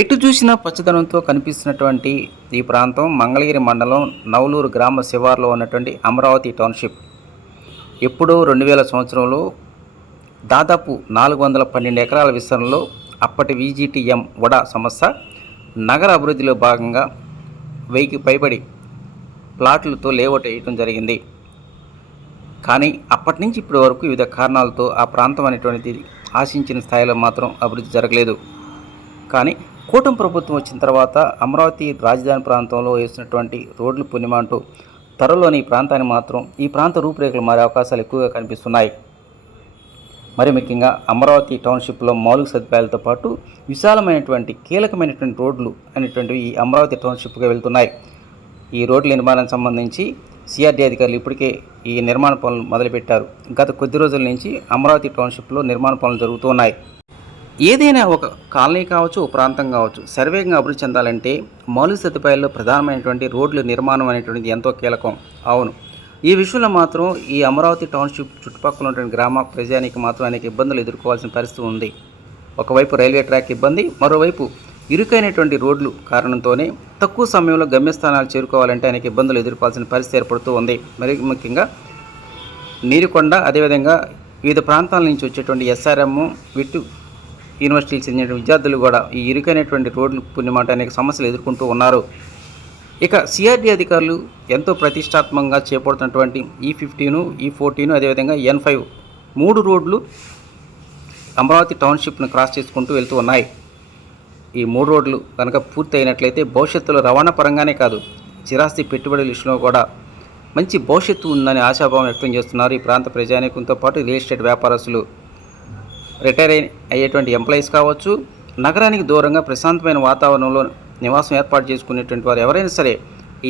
ఎటు చూసినా పచ్చదనంతో కనిపిస్తున్నటువంటి ఈ ప్రాంతం మంగళగిరి మండలం నవలూరు గ్రామ శివార్లో ఉన్నటువంటి అమరావతి టౌన్షిప్. ఎప్పుడో 2000 సంవత్సరంలో దాదాపు 412 ఎకరాల విస్తరణలో అప్పటి విజిటిఎం వడా సంస్థ నగర అభివృద్ధిలో భాగంగా 1000కి పైబడి ప్లాట్లతో లేఅవుట్ వేయటం జరిగింది. కానీ అప్పటి నుంచి ఇప్పటి వరకు వివిధ కారణాలతో ఆ ప్రాంతం అనేటువంటిది ఆశించిన స్థాయిలో మాత్రం అభివృద్ధి జరగలేదు. కానీ కూటమి ప్రభుత్వం వచ్చిన తర్వాత అమరావతి రాజధాని ప్రాంతంలో వేసినటువంటి రోడ్లు పుణ్యమ అంటూ త్వరలోని ఈ ప్రాంతాన్ని మాత్రం ఈ ప్రాంత రూపురేఖలు మారే అవకాశాలు ఎక్కువగా కనిపిస్తున్నాయి. మరి ముఖ్యంగా అమరావతి టౌన్షిప్లో మౌలిక సదుపాయాలతో పాటు విశాలమైనటువంటి కీలకమైనటువంటి రోడ్లు అనేటువంటివి ఈ అమరావతి టౌన్షిప్గా వెళ్తున్నాయి. ఈ రోడ్ల నిర్మాణానికి సంబంధించి సిఆర్డీ అధికారులు ఇప్పటికే ఈ నిర్మాణ పనులు మొదలుపెట్టారు. గత కొద్ది రోజుల నుంచి అమరావతి టౌన్షిప్లో నిర్మాణ పనులు జరుగుతున్నాయి. ఏదైనా ఒక కాలనీ కావచ్చు, ఒక ప్రాంతం కావచ్చు, సర్వేగంగా అభివృద్ధి చెందాలంటే మౌలిక సదుపాయాల్లో ప్రధానమైనటువంటి రోడ్ల నిర్మాణం అనేటువంటిది ఎంతో కీలకం. అవును, ఈ విషయంలో మాత్రం ఈ అమరావతి టౌన్షిప్ చుట్టుపక్కల ఉన్నటువంటి గ్రామ ప్రజానికి మాత్రం అనేక ఇబ్బందులు ఎదుర్కోవాల్సిన పరిస్థితి ఉంది. ఒకవైపు రైల్వే ట్రాక్ ఇబ్బంది, మరోవైపు ఇరుకైనటువంటి రోడ్లు కారణంతోనే తక్కువ సమయంలో గమ్యస్థానాలు చేరుకోవాలంటే అనేక ఇబ్బందులు ఎదుర్కోవాల్సిన పరిస్థితి ఏర్పడుతూ ఉంది. మరి ముఖ్యంగా నీరుకొండ, అదేవిధంగా వివిధ ప్రాంతాల నుంచి వచ్చేటువంటి ఎస్ఆర్ఎం, విట్టు యూనివర్సిటీకి చెందిన విద్యార్థులు కూడా ఈ ఇరుకైనటువంటి రోడ్లు పుణ్యమాట అనేక సమస్యలు ఎదుర్కొంటూ ఉన్నారు. ఇక సిఆర్డీ అధికారులు ఎంతో ప్రతిష్టాత్మకంగా చేపడుతున్నటువంటి E15, E14, అదేవిధంగా N5 3 రోడ్లు అమరావతి టౌన్షిప్ను క్రాస్ చేసుకుంటూ వెళ్తూ ఉన్నాయి. ఈ 3 రోడ్లు కనుక పూర్తి అయినట్లయితే భవిష్యత్తులో రవాణా పరంగానే కాదు, స్థిరాస్తి పెట్టుబడుల విషయంలో కూడా మంచి భవిష్యత్తు ఉందని ఆశాభావం వ్యక్తం చేస్తున్నారు ఈ ప్రాంత ప్రజానీకంతో పాటు రియల్ ఎస్టేట్ వ్యాపారస్తులు. రిటైర్ అయ్యేటువంటి ఎంప్లాయీస్ కావచ్చు, నగరానికి దూరంగా ప్రశాంతమైన వాతావరణంలో నివాసం ఏర్పాటు చేసుకునేటువంటి వారు ఎవరైనా సరే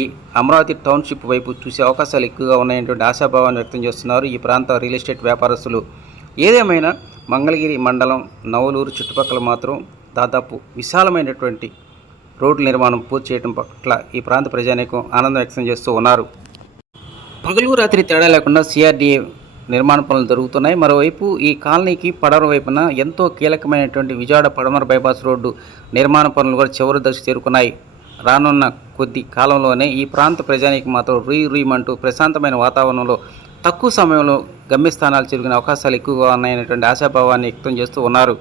ఈ అమరావతి టౌన్షిప్ వైపు చూసే అవకాశాలు ఎక్కువగా ఉన్నాయనేటువంటి ఆశాభావాన్ని వ్యక్తం చేస్తున్నారు ఈ ప్రాంత రియల్ ఎస్టేట్ వ్యాపారస్తులు. ఏదేమైనా మంగళగిరి మండలం నవలూరు చుట్టుపక్కల మాత్రం దాదాపు విశాలమైనటువంటి రోడ్ల నిర్మాణం పూర్తి చేయడం పట్ల ఈ ప్రాంత ప్రజానీకం ఆనందం వ్యక్తం చేస్తూ ఉన్నారు. పగలు రాత్రి తేడా లేకుండా సిఆర్డీఏ నిర్మాణ పనులు జరుగుతున్నాయి. మరోవైపు ఈ కాలనీకి పడమర వైపున ఎంతో కీలకమైనటువంటి విజయవాడ పడమర బైపాస్ రోడ్డు నిర్మాణ పనులు కూడా చివరి దశకు చేరుకున్నాయి. రానున్న కొద్ది కాలంలోనే ఈ ప్రాంత ప్రజానీకి మాత్రం రుయ్యమంటూ ప్రశాంతమైన వాతావరణంలో తక్కువ సమయంలో గమ్యస్థానాలు చేరుకునే అవకాశాలు ఎక్కువగా ఉన్నాయనేటువంటి ఆశాభావాన్ని వ్యక్తం చేస్తూ ఉన్నారు.